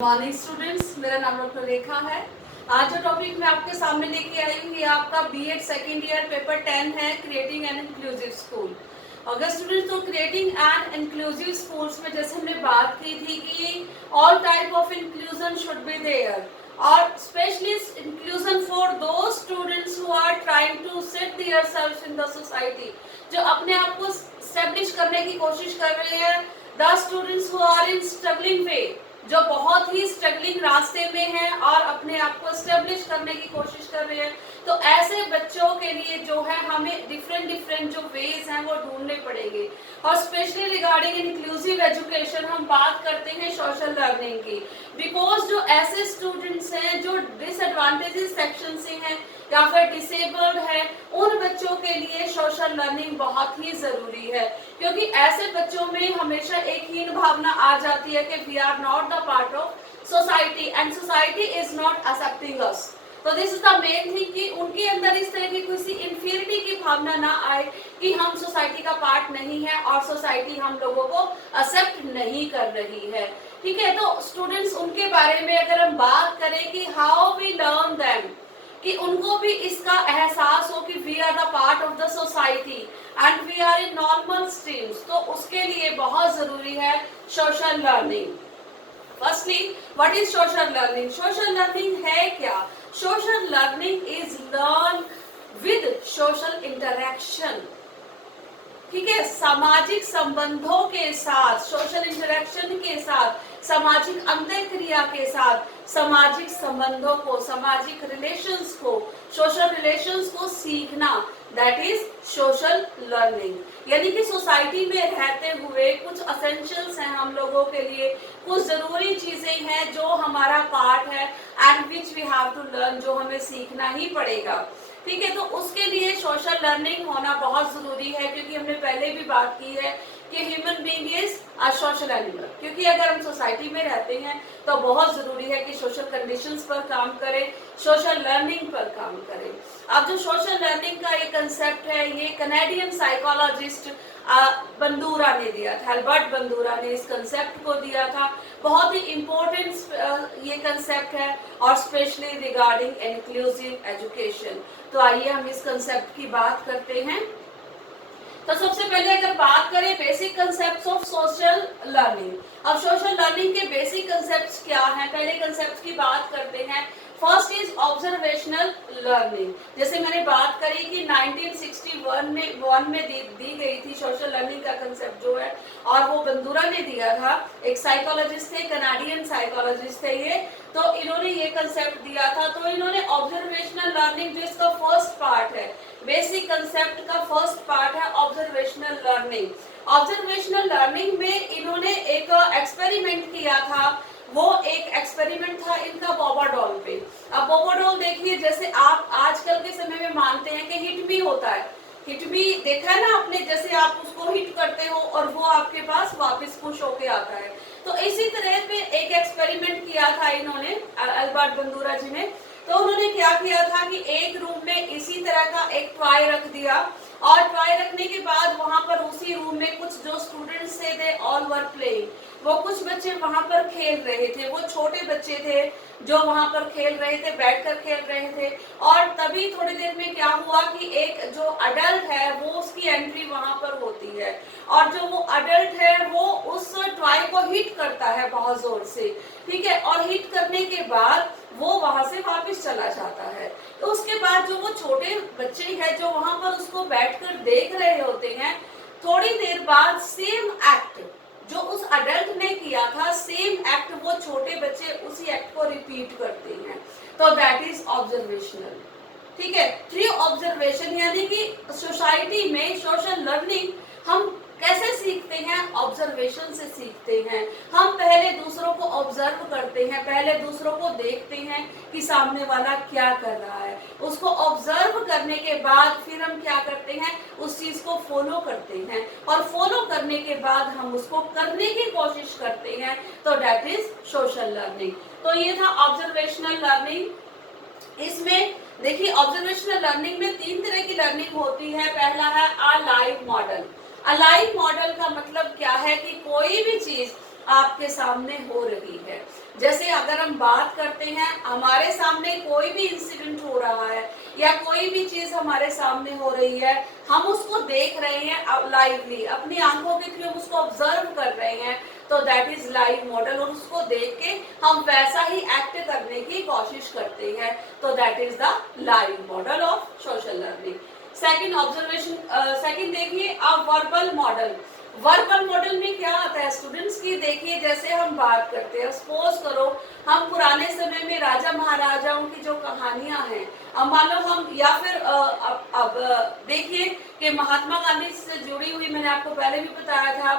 Morning students, मेरा नाम doctor रेखा है। आज जो टॉपिक मैं आपके सामने लेके आई हूँ ये आपका बीएड सेकेंड ईयर पेपर 10 है, क्रिएटिंग एन इंक्लूसिव स्कूल। अगर स्टूडेंट्स तो क्रिएटिंग एन इंक्लूसिव स्कूल्स में जैसे हमने बात की थी कि all type of inclusion should be there और specially inclusion for those students who are trying to set themselves in the society, जो अपने आप को एस्टेब्लिश करने की कोशिश कर रहे हैं। The students who are in struggling way, जो बहुत ही स्ट्रगलिंग रास्ते में है और अपने आप को एस्टेब्लिश करने की कोशिश कर रहे हैं, तो ऐसे बच्चों के लिए जो है हमें डिफरेंट जो वेज हैं वो ढूंढने पड़ेंगे। और स्पेशली रिगार्डिंग इंक्लूसिव एजुकेशन हम बात करते हैं सोशल लर्निंग की, बिकॉज जो ऐसे स्टूडेंट्स हैं जो डिसएडवांटेजेस सेक्शन से हैं या फिर डिसेबल्ड है, उन बच्चों के लिए सोशल लर्निंग बहुत ही जरूरी है, क्योंकि ऐसे बच्चों में हमेशा एक हीन भावना आ जाती है कि we are not the part of society and society is not accepting us. तो this is the main thing कि उनके अंदर इस तरह की किसी इंफीरियरिटी की भावना ना आए कि हम सोसाइटी का पार्ट नहीं है और सोसाइटी हम लोगों को एक्सेप्ट नहीं कर रही है। ठीक है, तो स्टूडेंट्स उनके बारे में अगर हम बात करें कि हाउ वी लर्न देम, कि उनको भी इसका एहसास हो कि we are the part of the society and we are in normal streams, तो उसके लिए बहुत जरूरी है social learning. Firstly, what is social learning? Social learning है क्या? Social learning is learn with social interaction. ठीक है, सामाजिक संबंधों के साथ, सोशल इंटरेक्शन के साथ, सामाजिक अंतःक्रिया के साथ, सामाजिक संबंधों को, सामाजिक रिलेशंस को, सोशल रिलेशंस को सीखना, दैट इज सोशल लर्निंग। यानी कि सोसाइटी में रहते हुए कुछ एसेंशियल्स हैं हम लोगों के लिए, कुछ जरूरी चीजें हैं जो हमारा पार्ट है and which we have to learn, जो हमें सीखना ही पड़ेगा। ठीक है, तो उसके लिए सोशल लर्निंग होना बहुत जरूरी है, क्योंकि हमने पहले भी बात की है कि human being is a social animal. क्योंकि अगर हम सोसाइटी में रहते हैं तो बहुत जरूरी है कि सोशल कंडीशंस पर काम करें, सोशल लर्निंग पर काम करें। अब जो सोशल लर्निंग का ये कंसेप्ट है, ये कनाडियन साइकोलॉजिस्ट बंदूरा ने दिया था, एल्बर्ट बंदूरा ने इस कंसेप्ट को दिया था। बहुत ही इम्पोर्टेंट ये कंसेप्ट है और स्पेशली रिगार्डिंग इंक्लूसिव एजुकेशन। तो आइए हम इस कंसेप्ट की बात करते हैं। तो सबसे पहले अगर बात करें basic concepts of social learning, अब सोशल लर्निंग के बेसिक कंसेप्ट्स क्या हैं? पहले कंसेप्ट की बात करते हैं। First is observational learning. जैसे मैंने बात करी कि 1961 में दी गई थी सोशल लर्निंग का कंसेप्ट जो है, और वो बंदूरा ने दिया था, एक साइकोलॉजिस्ट थे, कनाडियन साइकोलॉजिस्ट थे ये। तो इन्होंने ये कंसेप्ट दिया था। तो इन्होंने ऑब्जर्वेशनल लर्निंग जो इसका फर्स्ट पार्ट है, बेसिक कंसेप्ट का फर्स्ट पार्ट है ऑब्जर्वेशनल लर्निंग। ऑब्जर्वेशनल लर्निंग में इन्होंने एक एक्सपेरिमेंट किया था। वो एक एक्सपेरिमेंट था इनका बोबाडॉल पे। अब बोबाडॉल देखिए, जैसे आप आजकल के समय में मानते हैं कि हिट मी होता है, हिट मी देखा है ना आपने, जैसे आप उसको हिट करते हो और वो आपके पास वापस पुश होके आता है। तो इसी तरह पे एक एक्सपेरिमेंट किया था इन्होंने, एल्बर्ट बंदूरा जी ने। तो उन्होंने क्या किया था कि एक रूम में इसी तरह का एक टॉय रख दिया, और टॉय रखने के बाद वहां पर उसी रूम में कुछ जो स्टूडेंट्स थे, दे ऑल वर प्लेइंग, वो कुछ बच्चे वहां पर खेल रहे थे, वो छोटे बच्चे थे जो वहां पर खेल रहे थे, बैठकर खेल रहे थे। और तभी थोड़ी देर में क्या हुआ कि एक जो अडल्ट है वो उसकी एंट्री वहां पर होती है, और जो वो अडल्ट है वो उस टॉय को हिट करता है बहुत जोर से। ठीक है, और हिट करने के बाद वो वहां से वापस चला जाता है। तो उसके बाद जो वो छोटे बच्चे हैं जो वहां पर उसको बैठकर देख रहे होते हैं, थोड़ी देर बाद सेम एक्ट जो उस अडल्ट ने किया था, सेम एक्ट वो छोटे बच्चे उसी एक्ट को रिपीट करते हैं। तो दैट इज ऑब्जर्वेशनल। ठीक है, थ्रू ऑब्जर्वेशन, यानी कि सोसाइटी में सोशल लर्निंग हम कैसे सीखते हैं? ऑब्जर्वेशन से सीखते हैं। हम पहले दूसरों को ऑब्जर्व करते हैं, पहले दूसरों को देखते हैं कि सामने वाला क्या कर रहा है। उसको ऑब्जर्व करने के बाद फिर हम क्या करते हैं? उस चीज को फॉलो करते हैं, और फॉलो करने के बाद हम उसको करने की कोशिश करते हैं। तो दैट इज सोशल लर्निंग। तो ये था ऑब्जर्वेशनल लर्निंग। इसमें देखिए, ऑब्जर्वेशनल लर्निंग में 3 तरह की लर्निंग होती है। पहला है a live model. A live model का मतलब क्या है कि कोई भी चीज आपके सामने हो रही है। जैसे अगर हम बात करते हैं, हमारे सामने कोई भी इंसिडेंट हो रहा है या कोई भी चीज हमारे सामने हो रही है, हम उसको देख रहे हैं लाइवली, अपनी आंखों के थ्रू हम उसको ऑब्जर्व कर रहे हैं, तो दैट इज लाइव मॉडल। और उसको देख के हम वैसा ही एक्ट करने की कोशिश करते हैं, तो that is the live model of social learning. Second observation, second देखिए वर्बल मॉडल। वर्बल मॉडल में क्या आता है स्टूडेंट्स की, देखिए जैसे हम बात करते हैं, सपोज करो हम पुराने समय में राजा महाराजाओं की जो कहानियां हैं, अब मान लो हम, या फिर अब देखिए कि महात्मा गांधी से जुड़ी हुई, मैंने आपको पहले भी बताया था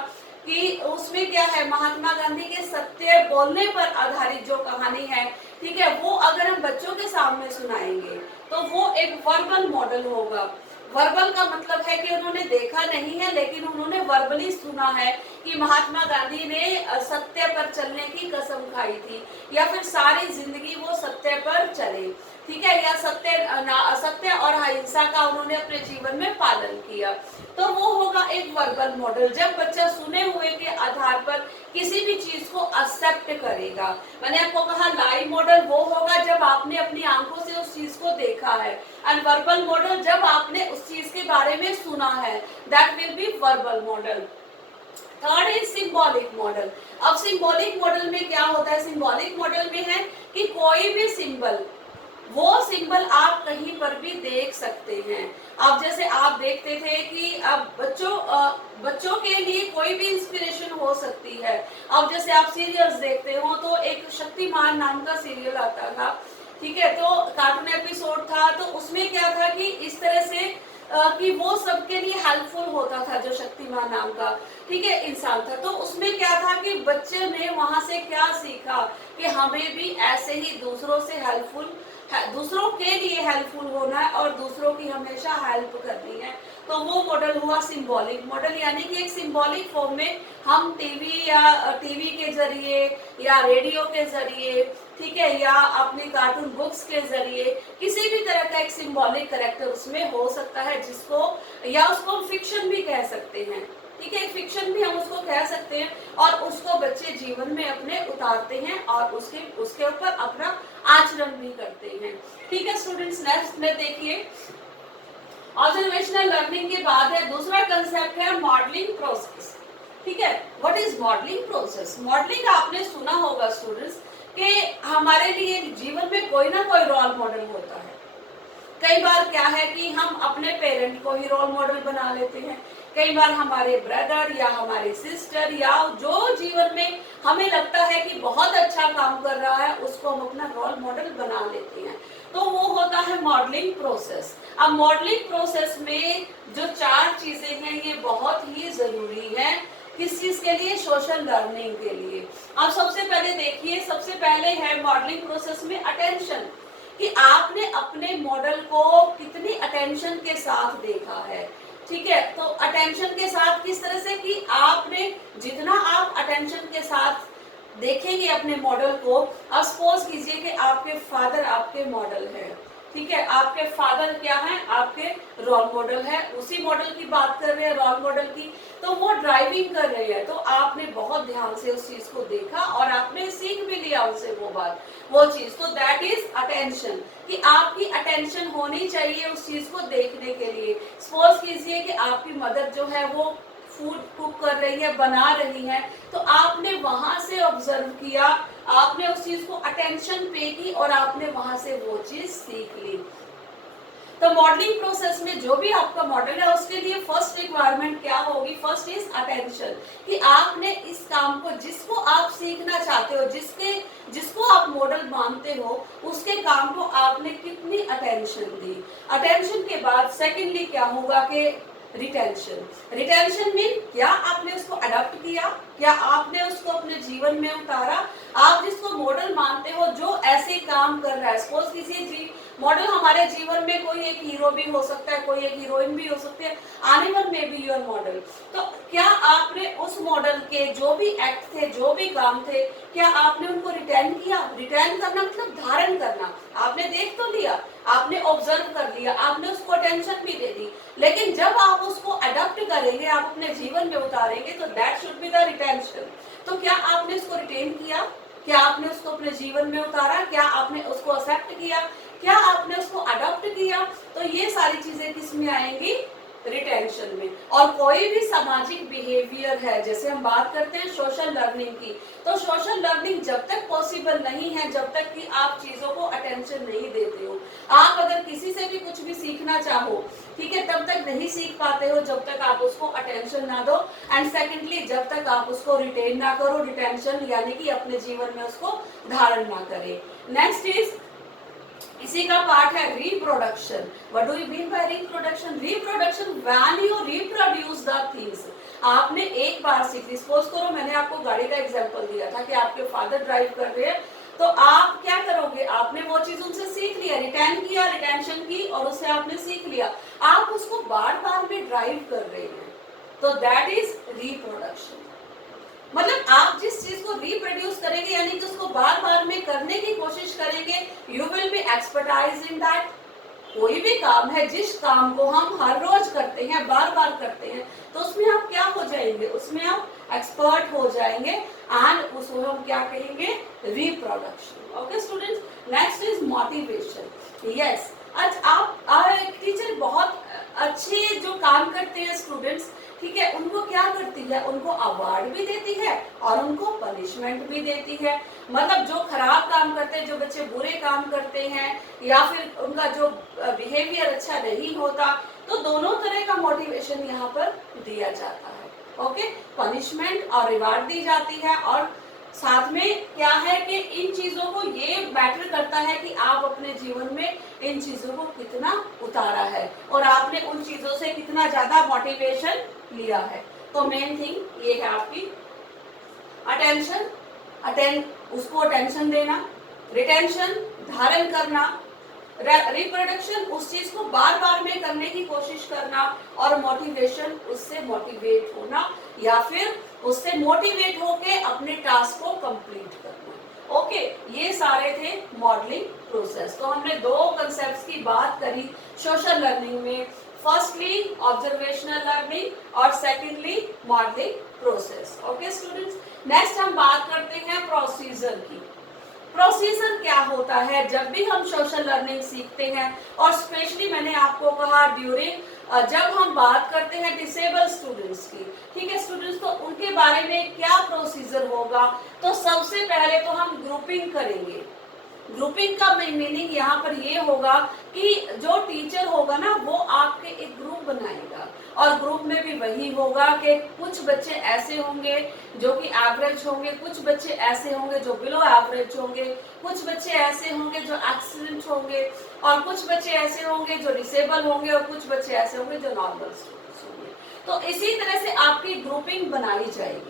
कि उसमें क्या है, महात्मा गांधी के सत्य बोलने पर आधारित जो कहानी है, ठीक है, वो अगर हम बच्चों के सामने सुनाएंगे तो वो एक वर्बल मॉडल होगा। वर्बल का मतलब है कि उन्होंने देखा नहीं है, लेकिन उन्होंने वर्बली सुना है कि महात्मा गांधी ने सत्य पर चलने की कसम खाई थी, या फिर सारी जिंदगी वो सत्य पर चले, ठीक है, या सत्य और अहिंसा का उन्होंने अपने जीवन में पालन किया, तो वो होगा एक वर्बल मॉडल। जब बच्चा सुने हुए के आधार पर किसी भी चीज को एक्सेप्ट करेगा। मैंने आपको कहा लाइव मॉडल वो होगा जब आपने अपनी आंखों से उस चीज को देखा है, एंड वर्बल मॉडल जब आपने उस चीज के बारे में सुना है, that will be verbal model. Third is symbolic model. अब सिंबॉलिक मॉडल में क्या होता है, सिंबॉलिक मॉडल में है कि कोई भी सिंबल, वो सिंबल आप कहीं पर भी देख सकते हैं। अब जैसे आप देखते थे कि अब बच्चों के लिए कोई भी इंस्पिरेशन हो सकती है। अब जैसे आप सीरियल्स देखते हो तो एक शक्तिमान नाम का सीरियल आता था, ठीक है, तो कार्टून एपिसोड था, तो उसमें क्या था कि इस तरह से कि वो सबके लिए हेल्पफुल होता था, जो शक्तिमान नाम का, ठीक है, इंसान था। तो उसमें क्या था कि बच्चे ने वहां से क्या सीखा कि हमें भी ऐसे ही दूसरों से हेल्पफुल, दूसरों के लिए हेल्पफुल होना है और दूसरों की हमेशा हेल्प करनी है। तो वो मॉडल हुआ सिंबॉलिक मॉडल, यानी कि एक सिंबॉलिक फॉर्म में हम टीवी के जरिए या रेडियो के जरिए, ठीक है, या अपने कार्टून बुक्स के जरिए किसी भी तरह का एक सिंबॉलिक कैरेक्टर उसमें हो सकता है, जिसको, या उसको हम फिक्शन भी कह सकते हैं, ठीक है, फिक्शन भी हम उसको कह सकते हैं, और उसको बच्चे जीवन में अपने उतारते हैं और उसके ऊपर अपना आचरण भी करते हैं। ठीक है स्टूडेंट्स, नेक्स्ट में देखिए ऑब्जर्वेशनल लर्निंग के बाद है दूसरा कंसेप्ट है मॉडलिंग प्रोसेस। ठीक है, what is modelling process? Modelling आपने सुना होगा स्टूडेंट्स कि हमारे लिए जीवन में कोई ना कोई रोल मॉडल होता है। कई बार क्या है कि हम अपने पेरेंट को ही रोल मॉडल बना लेते हैं, कई बार हमारे ब्रदर या हमारे सिस्टर, या जो जीवन में हमें लगता है कि बहुत अच्छा काम कर रहा है उसको हम अपना रोल मॉडल बना लेते हैं, तो वो होता है मॉडलिंग प्रोसेस। अब मॉडलिंग प्रोसेस में जो 4 चीजें हैं ये बहुत ही जरूरी है, किस चीज के लिए? सोशल लर्निंग के लिए। अब सबसे पहले देखिए, सबसे पहले है मॉडलिंग प्रोसेस में अटेंशन, कि आपने अपने मॉडल को कितनी अटेंशन के साथ देखा है। ठीक है, तो अटेंशन के साथ किस तरह से कि आपने जितना आप अटेंशन के साथ देखेंगे अपने मॉडल को, अब सपोज कीजिए कि आपके फादर आपके मॉडल है, ठीक है, आपके फादर क्या है? आपके रोल मॉडल है। उसी मॉडल की बात कर रहे हैं, रोल मॉडल की, तो वो ड्राइविंग कर रहे हैं, तो आपने बहुत ध्यान से उस चीज को देखा और आपने सीख भी लिया उनसे वो चीज, तो दैट इज अटेंशन, कि आपकी अटेंशन होनी चाहिए उस चीज को देखने के लिए। सपोज कीजिए कि आपकी मदर जो है वो फूड कुक कर रही है, बना रही है, तो आपने वहां से ऑब्जर्व किया, आपने उस चीज को अटेंशन पे की और आपने वहां से वो चीज सीख ली। तो मॉडलिंग प्रोसेस में जो भी आपका मॉडल है उसके लिए फर्स्ट रिक्वायरमेंट क्या होगी? फर्स्ट इज अटेंशन, कि आपने इस काम को, जिसको आप सीखना चाहते हो, जिसको आप मॉडल मानते हो, उसके काम को आपने कितनी अटेंशन दी। अटेंशन के बाद सेकेंडली क्या होगा कि रिटेंशन। रिटेंशन मीन क्या आपने उसको अडॉप्ट किया, क्या आपने उसको अपने जीवन में उतारा। आप जिसको मॉडल मानते हो जो ऐसे काम कर रहा है, सपोज किसी मॉडल हमारे जीवन में कोई एक हीरो भी हो सकता है, कोई एक हीरोइन भी हो सकती है, एनिमल में बी योर मॉडल। तो क्या आपने उस मॉडल के जो भी एक्ट थे, जो भी काम थे, क्या आपने उनको रिटेन किया? रिटेन करना मतलब धारण करना। आपने देख तो लिया, आपने ऑब्जर्व कर लिया, आपने उसको अटेंशन भी दे दी, लेकिन जब आप उसको अडॉप्ट करेंगे, आप अपने जीवन में उतारेंगे, तो that should be the retention. तो क्या आपने उसको रिटेन किया, क्या आपने उसको अपने जीवन में उतारा, क्या आपने उसको एक्सेप्ट किया, क्या आपने उसको अडॉप्ट किया? तो ये सारी चीजें किस में आएंगी, रिटेंशन में। और कोई भी सामाजिक बिहेवियर है, जैसे हम बात करते हैं सोशल लर्निंग की, तो सोशल लर्निंग जब तक पॉसिबल नहीं है जब तक कि आप चीजों को अटेंशन नहीं देते हो। आप अगर किसी से भी कुछ भी सीखना चाहो, ठीक है, तब तक नहीं सीख पाते हो जब तक आप उसको अटेंशन ना दो। एंड सेकेंडली, जब तक आप उसको रिटेन ना करो, रिटेंशन यानी कि अपने जीवन में उसको धारण ना करें। नेक्स्ट इज, इसी का पार्ट है reproduction. What do you mean by reproduction? Reproduction when you reproduce the things. आपने एक बार सीखी, सपोज करो मैंने आपको गाड़ी का एग्जांपल दिया था कि आपके फादर ड्राइव कर रहे हैं, तो आप क्या करोगे, आपने वो चीज उनसे सीख लिया, रिटेन किया, रिटेंशन की, और उससे आपने सीख लिया, आप उसको बार बार में ड्राइव कर रहे हैं, तो दैट इज रिप्रोडक्शन। मतलब आप जिस चीज को रिप्रोड्यूस करेंगे यानी कि उसको बार बार में करने की कोशिश करेंगे, you will be expertise in that. कोई भी काम है, जिस काम को हम हर रोज करते हैं, बार बार करते हैं, तो उसमें आप क्या हो जाएंगे, उसमें आप एक्सपर्ट हो जाएंगे, एंड उसको हम क्या कहेंगे, reproduction. Okay students, next is motivation. Yes, आज आप टीचर बहुत अच्छे जो काम करते हैं स्टूडेंट्स, ठीक है, उनको क्या करती है, उनको अवार्ड भी देती है और उनको पनिशमेंट भी देती है। मतलब जो खराब काम करते हैं, जो बच्चे बुरे काम करते हैं, या फिर उनका जो बिहेवियर अच्छा नहीं होता, तो दोनों तरह का मोटिवेशन यहाँ पर दिया जाता है। ओके, पनिशमेंट और रिवार्ड दी जाती है, और साथ में क्या है कि इन चीजों को ये मैटर करता है कि आप अपने जीवन में इन चीजों को कितना उतारा है और आपने उन चीजों से कितना ज्यादा मोटिवेशन लिया है। तो मेन थिंग ये है आपकी अटेंशन, उसको अटेंशन देना, रिटेंशन धारण करना, रिप्रोडक्शन उस चीज को बार बार में करने की कोशिश करना, और मोटिवेशन उससे मोटिवेट होना या फिर उससे मोटिवेट होके अपने टास्क को कंप्लीट करना। ओके, ये सारे थे मॉडलिंग प्रोसेस। तो हमने दो कंसेप्ट्स की बात करी सोशल लर्निंग में, फर्स्टली ऑब्जर्वेशनल लर्निंग और secondly modelling process. Okay students, next हम बात करते हैं प्रोसीजर की। प्रोसीजर क्या होता है जब भी हम सोशल लर्निंग सीखते हैं, और स्पेशली मैंने आपको कहा ड्यूरिंग जब हम बात करते हैं डिसेबल स्टूडेंट्स की, ठीक है स्टूडेंट्स, तो उनके बारे में क्या प्रोसीजर होगा। तो सबसे पहले तो हम ग्रुपिंग करेंगे। ग्रुपिंग का मीनिंग यहाँ पर ये होगा कि जो टीचर होगा ना, वो आपके एक ग्रुप बनाएगा, और ग्रुप में भी वही होगा कि कुछ बच्चे ऐसे होंगे जो कि एवरेज होंगे, कुछ बच्चे ऐसे होंगे जो बिलो एवरेज होंगे, कुछ बच्चे ऐसे होंगे जो एक्सीलेंट होंगे, और कुछ बच्चे ऐसे होंगे जो डिसेबल होंगे, और कुछ बच्चे ऐसे होंगे जो नॉर्मल स्टूडेंट्स होंगे। तो इसी तरह से आपकी ग्रुपिंग बनाई जाएगी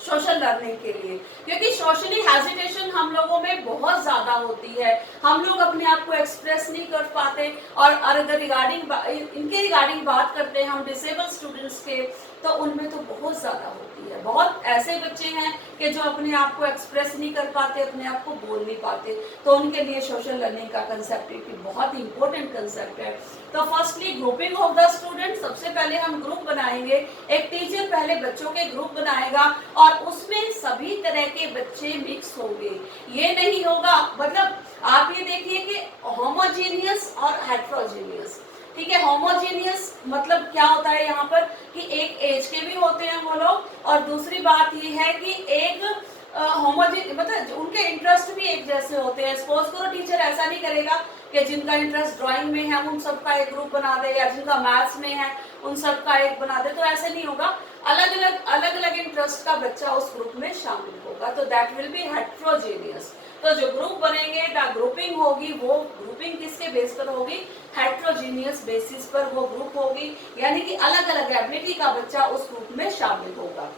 सोशल लर्निंग के लिए, क्योंकि सोशली हेजिटेशन हम लोगों में बहुत ज्यादा होती है, हम लोग अपने आप को एक्सप्रेस नहीं कर पाते। और अगर इनके रिगार्डिंग बात करते हैं हम डिसेबल स्टूडेंट्स के, तो उनमें तो बहुत ज्यादा होती है। बहुत ऐसे बच्चे हैं कि जो अपने आप को एक्सप्रेस नहीं कर पाते, अपने आप को बोल नहीं पाते, तो उनके लिए सोशल लर्निंग का कंसेप्ट एक बहुत इंपॉर्टेंट कंसेप्ट है। तो firstly grouping of the student, सबसे पहले हम ग्रुप बनाएंगे। एक टीचर पहले बच्चों के ग्रुप बनाएगा और उसमें सभी तरह के बच्चे मिक्स होंगे। ये नहीं होगा, मतलब आप ये देखिए कि होमोजीनियस और हेट्रोजीनियस, ठीक है। होमोजीनियस मतलब क्या होता है यहाँ पर कि एक एज के भी होते हैं वो लोग, और दूसरी बात ये है कि एक मतलब उनके इंटरेस्ट भी एक जैसे होते हैं। सपोज करो टीचर ऐसा नहीं करेगा कि जिनका इंटरेस्ट ड्राइंग में है उन सबका एक ग्रुप बना दे, या जिनका मैथ्स में है उन सबका एक बना दे, तो ऐसे नहीं होगा। अलग अलग इंटरेस्ट का बच्चा उस ग्रुप में शामिल होगा, तो दैट विल बी हेट्रोजेनियस। तो जो ग्रुप बनेंगे, ग्रुपिंग होगी, वो ग्रुपिंग किसके बेस पर होगी, हेट्रोजीनियस बेसिस पर वो ग्रुप होगी, यानी कि अलग अलग एबिलिटी का बच्चा उस ग्रुप में शामिल होगा।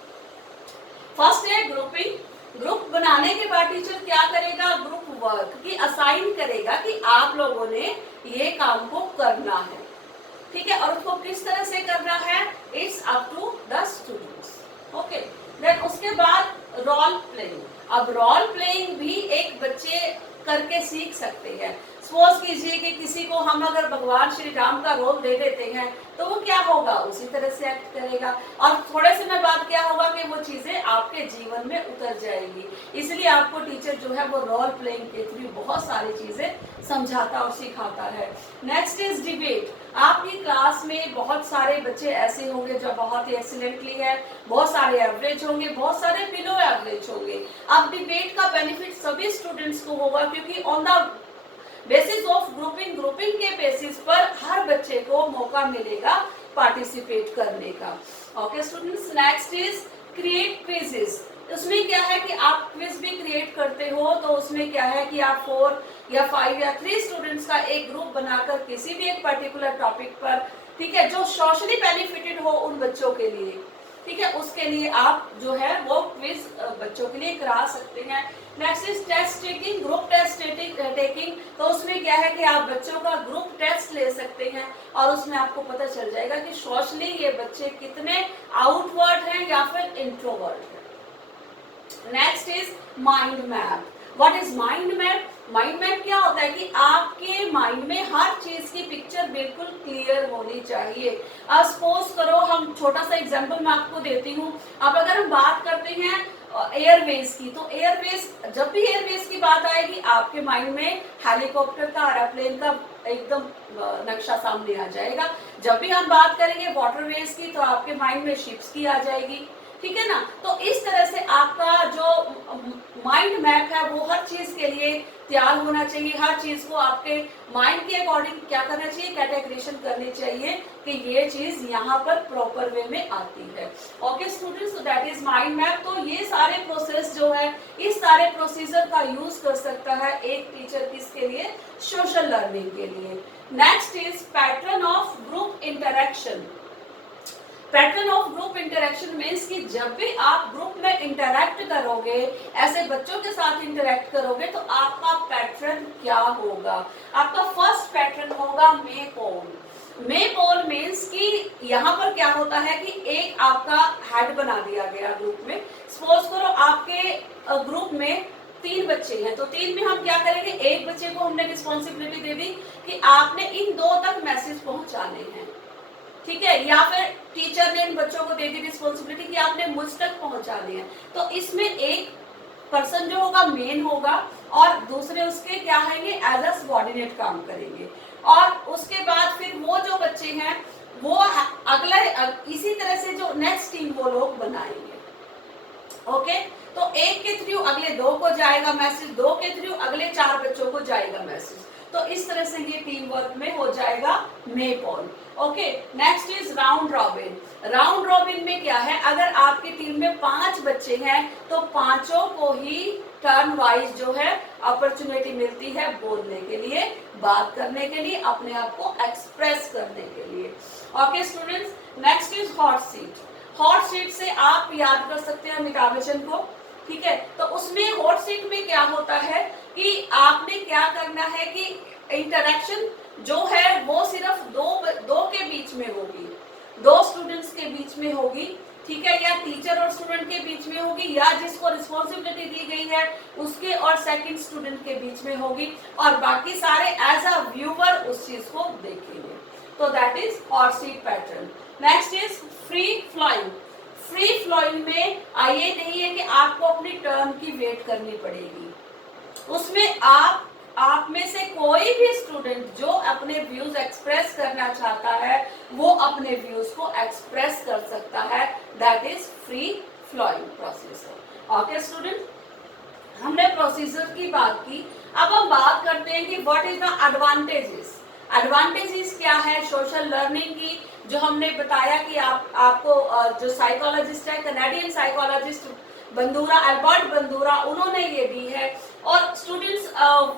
फर्स्ट है ग्रुपिंग। ग्रुप बनाने के बाद टीचर क्या करेगा, ग्रुप वर्क की असाइन करेगा कि आप लोगों ने ये काम को करना है, ठीक है, और उसको किस तरह से करना है, it's up to the students. Okay, then उसके बाद रोल प्लेइंग। अब रोल प्लेइंग भी एक बच्चे करके सीख सकते हैं। सपोज कीजिए कि किसी को हम अगर भगवान श्री राम का रोल दे देते हैं तो वो क्या होगा, उसी तरह से एक्ट करेगा और थोड़े समय बाद क्या होगा कि वो चीजें आपके जीवन में उतर जाएगी। इसलिए आपको टीचर जो है वो रोल प्लेइंग के थ्रू बहुत सारी चीजें समझाता और सिखाता है। Next is debate. आपकी क्लास में बहुत सारे बच्चे ऐसे होंगे जो बहुत ही एक्सीलेंटली है, बहुत सारे एवरेज होंगे, बहुत सारे बिलो एवरेज होंगे। अब डिबेट का बेनिफिट सभी स्टूडेंट्स को होगा क्योंकि on the basis of grouping के बेसिस पर हर बच्चे को मौका मिलेगा पार्टिसिपेट करने का। Okay students, next is create quizzes. उसमें क्या है कि आप क्विज भी क्रिएट करते हो, तो उसमें क्या है कि आप 4 या 5 या 3 स्टूडेंट्स का एक ग्रुप बनाकर किसी भी एक पर्टिकुलर टॉपिक पर, ठीक है, जो सोशली बेनिफिटेड हो उन बच्चों के लिए, ठीक है, उसके लिए आप जो है वो क्विज बच्चों के लिए करा सकते हैं। Next is test taking, group test taking. तो उसमें क्या है कि आप बच्चों का ग्रुप टेस्ट ले सकते हैं और उसमें आपको पता चल जाएगा कि सोशली ये बच्चे कितने आउटवर्ड हैं या फिर इंट्रोवर्ट हैं। Next is mind map. What is mind map? Mind map क्या होता है कि आपके माइंड में हर चीज की पिक्चर बिल्कुल क्लियर होनी चाहिए। अब सपोज करो, हम छोटा सा एग्जांपल मैं आपको देती हूँ। अब अगर हम बात करते हैं एयरवेज की, तो एयरवेज, जब भी एयरवेज की बात आएगी आपके माइंड में हेलीकॉप्टर का, एरोप्लेन का एकदम नक्शा सामने आ जाएगा। जब भी हम बात करेंगे वाटरवेज की तो आपके माइंड में शिप्स की आ जाएगी, ठीक है ना। तो इस तरह से आपका जो माइंड मैप है वो हर चीज के लिए तैयार होना चाहिए। हर चीज को आपके माइंड के अकॉर्डिंग क्या करना चाहिए, कैटेगराइजेशन करनी चाहिए कि ये चीज यहाँ पर प्रॉपर वे में आती है। Okay students, that is mind map. तो ये सारे प्रोसेस जो है, इस सारे प्रोसीजर का यूज कर सकता है एक टीचर किसके लिए, सोशल लर्निंग के लिए। Next is pattern of group interaction. Pattern of group interaction means कि जब भी आप ग्रुप में इंटरेक्ट करोगे, ऐसे बच्चों के साथ इंटरेक्ट करोगे, तो आपका पैटर्न क्या होगा। आपका फर्स्ट पैटर्न होगा मे पोल। मे पोल मीन्स कि यहाँ पर क्या होता है कि एक आपका हेड बना दिया गया ग्रुप में। सपोज करो आपके ग्रुप में 3 बच्चे हैं, तो 3 में हम क्या करेंगे, एक बच्चे को हमने रिस्पॉन्सिबिलिटी दे दी कि आपने इन 2 तक मैसेज पहुंचाने हैं, ठीक है, या फिर टीचर ने इन बच्चों को दे दी रिस्पॉन्सिबिलिटी कि आपने मुझ तक पहुंचानी है। तो इसमें एक पर्सन जो होगा मेन होगा और दूसरे उसके क्या होंगे, एज अ सबऑर्डिनेट काम करेंगे। और उसके बाद फिर वो जो बच्चे हैं वो अगला इसी तरह से जो नेक्स्ट टीम वो लोग बनाएंगे। ओके, तो एक के थ्रू अगले 2 को जाएगा मैसेज, 2 के थ्रू अगले 4 बच्चों को जाएगा मैसेज। तो इस तरह से ये टीम वर्क में हो जाएगा maypole. Okay, next is round robin. Round robin में क्या है, अगर आपकी टीम में 5 बच्चे हैं तो पांचों को ही टर्न वाइज जो है अपॉर्चुनिटी मिलती है बोलने के लिए, बात करने के लिए, अपने आप को एक्सप्रेस करने के लिए। Okay students, next is hot seat. Hot seat से आप याद कर सकते हैं अमिताभ बच्चन को, ठीक है। तो उसमें हॉट सीट में क्या होता है कि आपने क्या करना है कि इंटरेक्शन जो है वो सिर्फ दो के बीच में होगी, 2 स्टूडेंट्स के बीच में होगी, ठीक है, या टीचर और स्टूडेंट के बीच में होगी, या जिसको रिस्पॉन्सिबिलिटी दी गई है उसके और सेकंड स्टूडेंट के बीच में होगी, और बाकी सारे एज अ व्यूअर उस चीज को देखेंगे। तो that is hot seat pattern. Next is free flowing. Free flowing में ये नहीं है कि आपको अपनी टर्न की वेट करनी पड़ेगी। उसमें आप में से कोई भी स्टूडेंट जो अपने व्यूज एक्सप्रेस करना चाहता है वो अपने व्यूज को एक्सप्रेस कर सकता है। That is free flowing procedure. Okay student, हमने प्रोसीजर की बात की। अब हम बात करते हैं कि what is the advantages. Advantages क्या है सोशल लर्निंग की, जो हमने बताया कि आपको जो साइकोलॉजिस्ट है, Canadian psychologist Bandura, Albert Bandura, उन्होंने ये दी है। और students,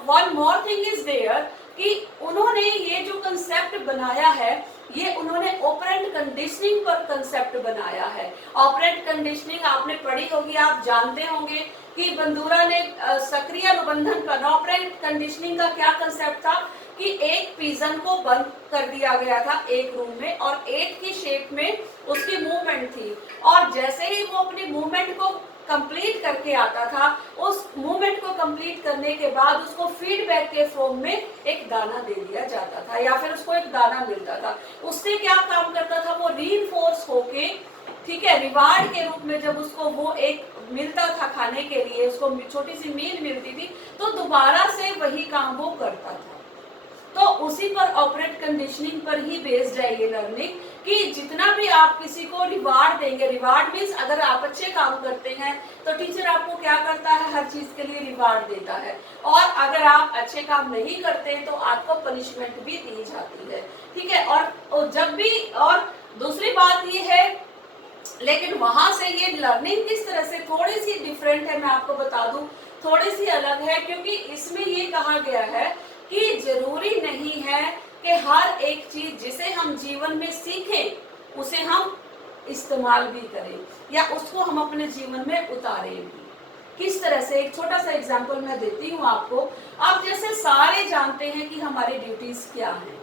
one more thing is there कि उन्होंने ये जो कंसेप्ट बनाया है ये उन्होंने ऑपरेंट कंडीशनिंग पर कंसेप्ट बनाया है। ऑपरेंट कंडीशनिंग आपने पढ़ी होगी, आप जानते होंगे कि बंदूरा ने सक्रिय अनुबंधन पर ऑपरेंट कंडीशनिंग का क्या कंसेप्ट था कि एक पिजन को बंद कर दिया गया था एक रूम में और 8 की शेप में उसकी मूवमेंट थी, और जैसे ही वो अपनी मूवमेंट को कंप्लीट करके आता था, उस मूवमेंट को कंप्लीट करने के बाद उसको फीडबैक के फॉर्म में एक दाना दे दिया जाता था या फिर उसको एक दाना मिलता था। उससे क्या काम करता था, वो रीइंफोर्स होके, ठीक है, रिवार्ड के रूप में जब उसको वो एक मिलता था खाने के लिए, उसको छोटी सी मील मिलती थी, तो दोबारा से वही काम वो करता था। तो उसी पर ऑपरेट कंडीशनिंग पर ही बेस्ड है ये लर्निंग, कि जितना भी आप किसी को रिवार्ड देंगे, रिवार्ड मीन्स अगर आप अच्छे काम करते हैं तो टीचर आपको क्या करता है, हर चीज के लिए रिवार्ड देता है, और अगर आप अच्छे काम नहीं करते तो आपको पनिशमेंट भी दी जाती है, ठीक है। और जब भी, और दूसरी बात ये है, लेकिन वहां से ये लर्निंग किस तरह से थोड़ी सी डिफरेंट है, मैं आपको बता दूं, थोड़ी सी अलग है, क्योंकि इसमें ये कहा गया है कि जरूरी नहीं है कि हर एक चीज जिसे हम जीवन में सीखें उसे हम इस्तेमाल भी करें या उसको हम अपने जीवन में उतारें भी। किस तरह से, एक छोटा सा एग्जांपल मैं देती हूँ आपको। आप जैसे सारे जानते हैं कि हमारी ड्यूटीज क्या हैं,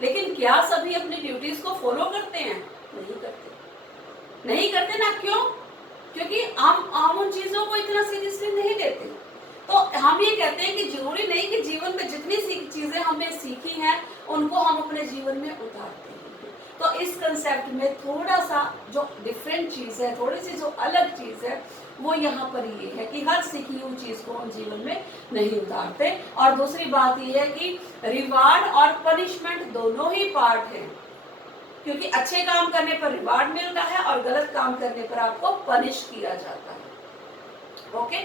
लेकिन क्या सभी अपनी ड्यूटीज को फॉलो करते हैं? नहीं करते ना, क्यों? क्योंकि हम उन चीजों को इतना सीरियसली नहीं लेते। तो हम ये कहते हैं कि जरूरी नहीं कि जीवन में जितनी चीजें हमने सीखी हैं उनको हम अपने जीवन में उतारते हैं। तो इस कंसेप्ट में थोड़ा सा जो डिफरेंट चीज है, थोड़ी सी जो अलग चीज है, वो यहाँ पर ये है कि हर सीखी हुई चीज को हम जीवन में नहीं उतारते। और दूसरी बात ये है कि रिवार्ड और पनिशमेंट दोनों ही पार्ट हैं, क्योंकि अच्छे काम करने पर रिवार्ड मिलता है और गलत काम करने पर आपको पनिश किया जाता है। ओके,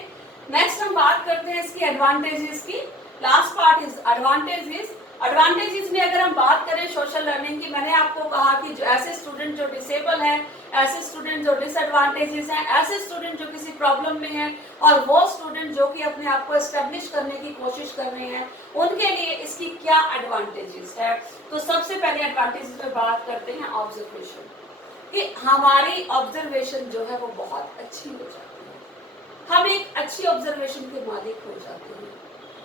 नेक्स्ट हम बात करते हैं इसकी एडवांटेजेस की। Last part is advantages. Advantages में अगर हम बात करें सोशल लर्निंग की, मैंने आपको कहा कि जो ऐसे स्टूडेंट जो डिसेबल हैं, ऐसे स्टूडेंट जो डिसएडवांटेजेस हैं, ऐसे स्टूडेंट जो किसी प्रॉब्लम में हैं, और वो स्टूडेंट जो कि अपने आप को एस्टेब्लिश करने की कोशिश कर रहे हैं, उनके लिए इसकी क्या एडवांटेजेस है। तो सबसे पहले एडवांटेजेस पे बात करते हैं ऑब्जर्वेशन, कि हमारी ऑब्जर्वेशन जो है वो बहुत अच्छी हो जाती है। हम एक अच्छी ऑब्जर्वेशन के मालिक हो जाते हैं।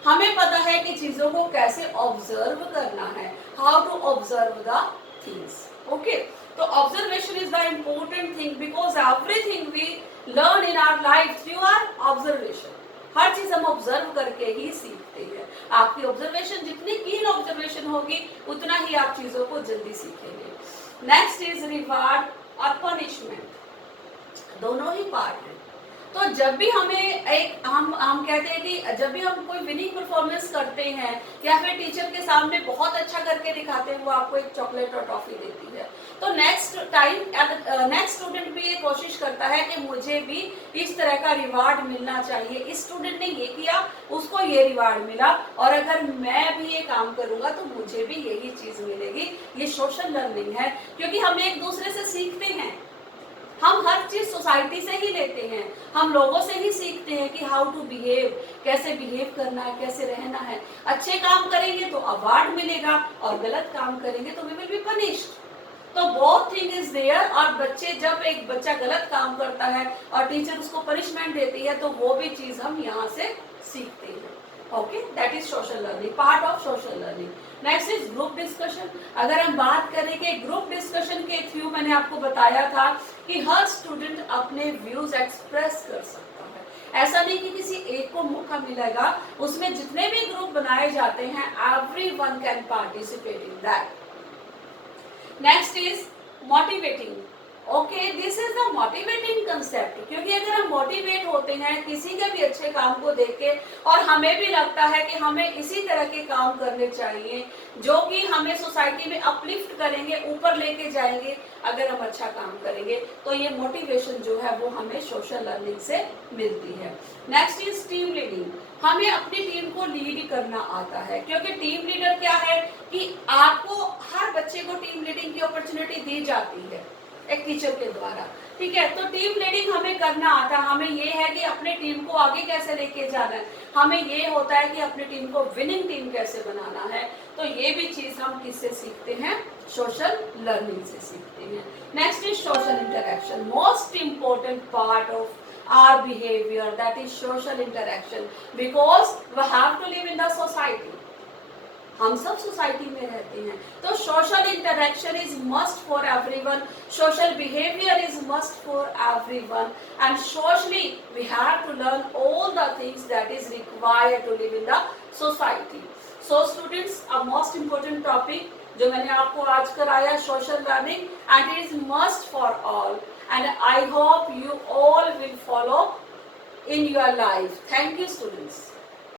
हमें पता है कि चीजों को कैसे ऑब्जर्व करना है, how to observe the things. Okay, तो observation is the important thing, because everything we learn in our life through our observation. हर चीज हम ऑब्जर्व करके ही सीखते हैं। आपकी ऑब्जर्वेशन जितनी कीन ऑब्जर्वेशन होगी उतना ही आप चीजों को जल्दी सीखेंगे। नेक्स्ट इज रिवार्ड और पनिशमेंट, दोनों ही पार्ट है। तो जब भी हमें एक हम कहते हैं कि जब भी हम कोई विनिंग परफॉर्मेंस करते हैं या फिर टीचर के सामने बहुत अच्छा करके दिखाते हैं, वो आपको एक चॉकलेट और टॉफी देती है, तो नेक्स्ट स्टूडेंट भी ये कोशिश करता है कि मुझे भी इस तरह का रिवार्ड मिलना चाहिए। इस स्टूडेंट ने ये किया, उसको ये रिवार्ड मिला, और अगर मैं भी ये काम करूंगा तो मुझे भी यही चीज मिलेगी। ये सोशल लर्निंग है, क्योंकि हम एक दूसरे से सीखते हैं। हम हर चीज सोसाइटी से ही लेते हैं, हम लोगों से ही सीखते हैं कि हाउ टू बिहेव, कैसे बिहेव करना है, कैसे रहना है। अच्छे काम करेंगे तो अवार्ड मिलेगा, और गलत काम करेंगे तो वी विल बी पनिश्ड। तो बोथ थिंग इज देयर। और बच्चे, जब एक बच्चा गलत काम करता है और टीचर उसको पनिशमेंट देती है, तो वो भी चीज हम यहाँ से सीखते हैं। Okay, that is social learning, part of social learning. Next is group discussion. अगर हम बात करें कि ग्रुप डिस्कशन के थ्रू, मैंने आपको बताया था कि हर स्टूडेंट अपने व्यूज एक्सप्रेस कर सकता है। ऐसा नहीं कि किसी एक को मौका मिलेगा, उसमें जितने भी ग्रुप बनाए जाते हैं, everyone can participate in that. Next is motivating. Okay, this is the motivating concept, क्योंकि अगर हम मोटिवेट होते हैं किसी के भी अच्छे काम को देख के, और हमें भी लगता है कि हमें इसी तरह के काम करने चाहिए जो कि हमें सोसाइटी में अपलिफ्ट करेंगे, ऊपर लेके जाएंगे, अगर हम अच्छा काम करेंगे, तो ये मोटिवेशन जो है वो हमें सोशल लर्निंग से मिलती है। Next is team leading. हमें अपनी टीम को लीड करना आता है, क्योंकि टीम लीडर क्या है कि आपको, हर बच्चे को टीम लीडिंग की अपॉर्चुनिटी दी जाती है एक टीचर के द्वारा, ठीक है। तो टीम लीडिंग हमें करना आता है। हमें ये है कि अपने टीम को आगे कैसे लेके जाना है, हमें ये होता है कि अपनी टीम को विनिंग टीम कैसे बनाना है। तो ये भी चीज हम किससे सीखते हैं? सोशल लर्निंग से सीखते हैं। Next is social interaction, most important part of our behavior, that is social interaction, because we have to live in the society. हम सब सोसाइटी में रहते हैं, तो social interaction is must for everyone, social behaviour is must for everyone, and socially we have to learn all the things that is required to live in the society. So students, a most important topic जो मैंने आपको आज कराया, social learning, and it is must for all, and I hope you all will follow in your life. Thank you, students.